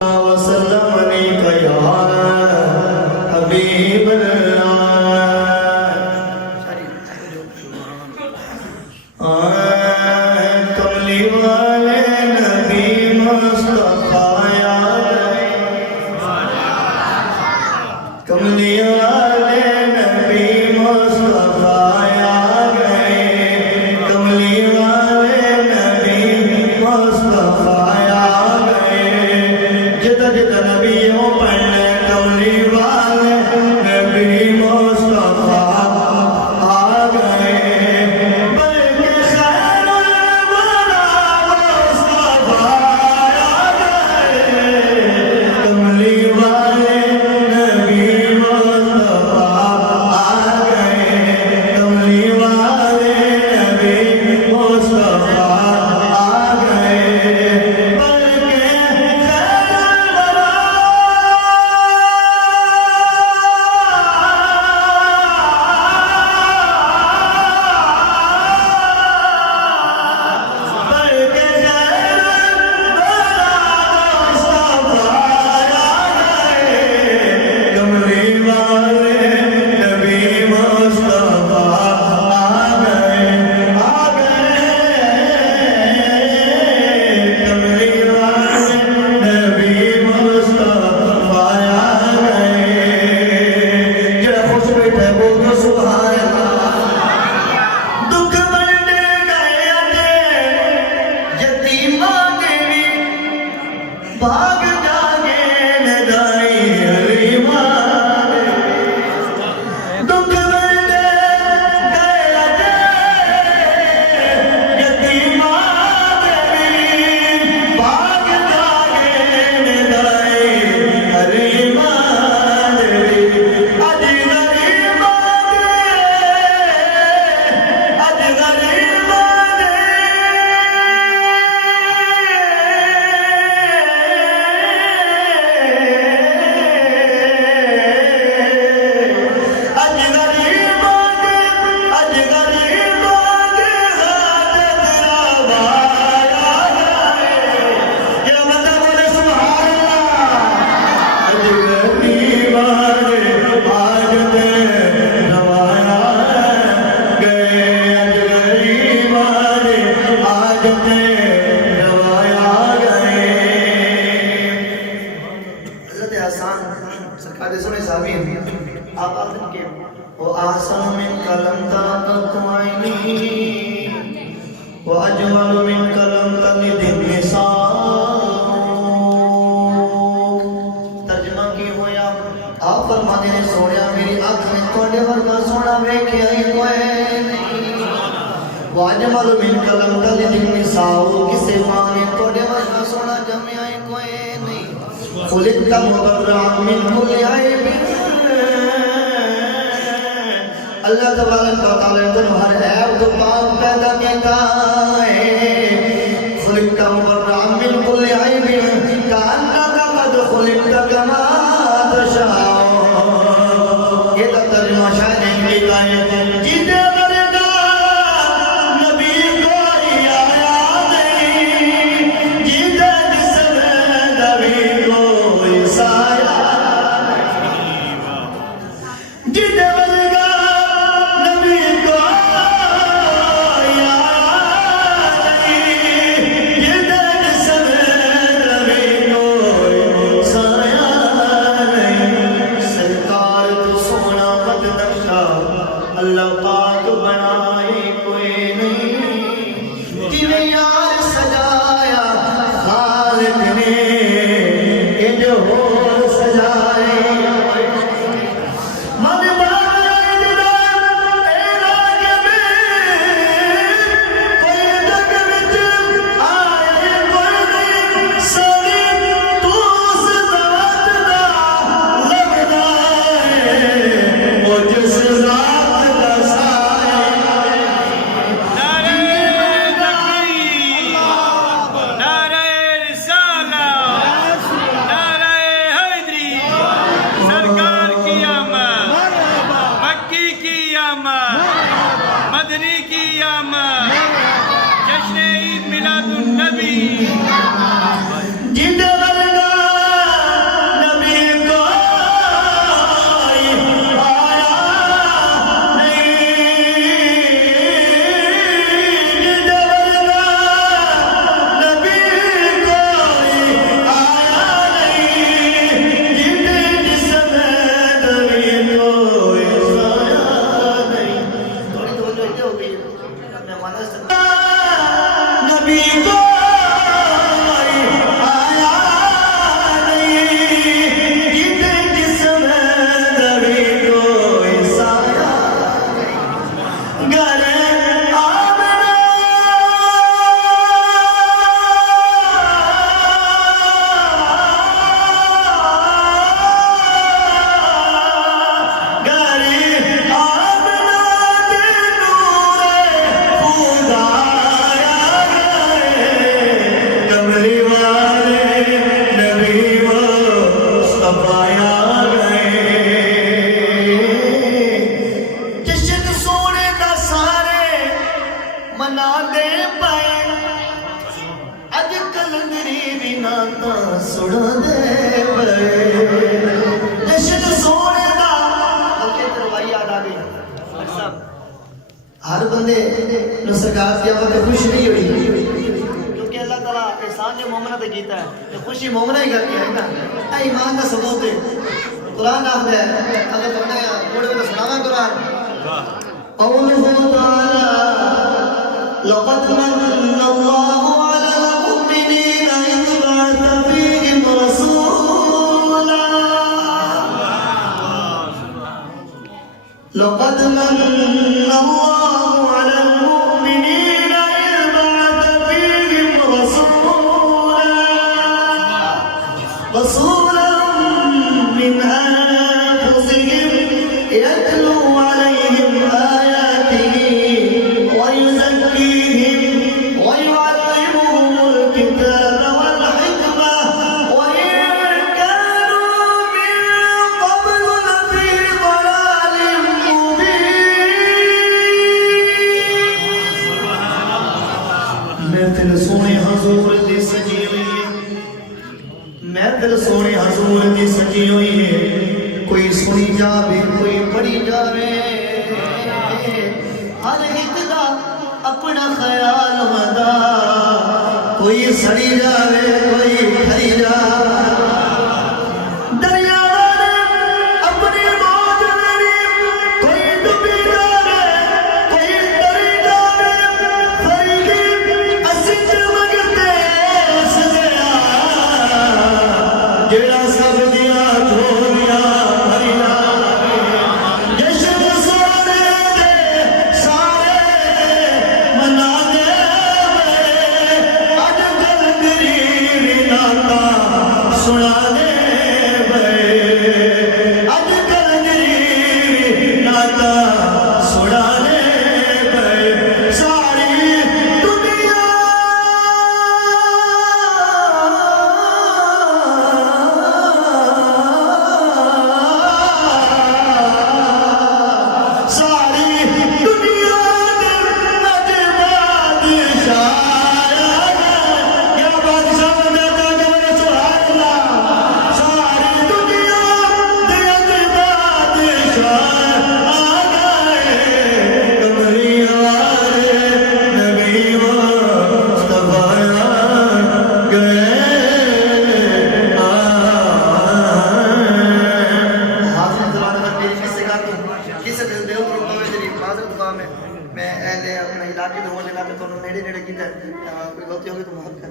वसल्लम अलैका या हबीब कमली वाले नबी मुस्तफा या कमली वाले नबी मुस्तफा या गए कमली वाले नबी मुस्तफा या गए जितना जितना नबी हो पढ़ने कमली वाले नबी मुस्तफा आ गए बल्कि खैरुल वरा मुस्तफा आ गए कमली वाले नबी मुस्तफा आ गए कमली वाले नबी मुस्तफा आ गए बल्कि भाग जागे नदाई हलीमा दुख बंदे गया दे यतीमा देवी भाग जागे नदाई हलीमा देवी अज गरीबा दे अज गरीबा दे वो आसन मिन कलम तकवाइनी वो अजमल मिन कलम तलिदिन निसा तर्जुमा की होया आप फरमाते ने सोनिया मेरी आंख में तोड़े वर्गा सोना वेख्या ही कोई नहीं वो अजमल मिन कलम तलिदिन निसा किसे मां ने तोड़े वर्गा सोना जमया ही कोई नहीं खुलिकता मुबर्रअ मिन कुल्ली ऐबिन अल्लाह तबारक व तआला ने हर ऐब तो पाक पैदा किया है खुलिकता मुबर्रअ मिन कुल्ली ऐबिन कान्नका कद खुलिकता कमा तशाअ ये तर्जुमा शायद इनकी गायत जिदे वर्गा नबी कोई आया नहीं जिदे जिस्म नबी कोई साया जिदे साया सुना दे जश्न सोने दा ओके तरवाई याद आ गई सब हर बंदे नु सरकार की आवत खुश नहीं हुई क्योंकि अल्लाह ताला एहसान जो मोमिना ते कीता है तो खुशी मोमिना ही करके है ना ए ईमान का सबूत है कुरान आखदा है अगर तुमने थोड़े तो सुनावा कुरान قوله تعالى لقد من الله على المؤمنين إذ بعث فيهم رسولا لقد من الله على المؤمنين إذ بعث فيهم رسولا من أنفسهم يتلو عليهم آياته ويزكيهم ويعلمهم الكتاب والحكمة وإن كانوا من قبل لفي ضلال مبين महफिल सोने हजूर दी सजी हुई है महफिल सोने हजूर दी सजी हुई है कोई सुनी जावे कोई पढ़ी जावे हर एक दा अपना ख्याल होंदा कोई सड़ी जावे कोई खरी जावे दरियावां ने अपनी मौज मेरी कोई डूबी जावे कोई तरी जावे फरीदी असी चमकते सजया जेड़ा सब दिया झोलियां सुना दे अजकल गरीबी नाता सुना दे सारी दुनिया सारी दुनिया दे बादशाह मैं अपने इलाके तो होने का तो नेड़े नेड़े की कोई गलती होगी तो माफ कर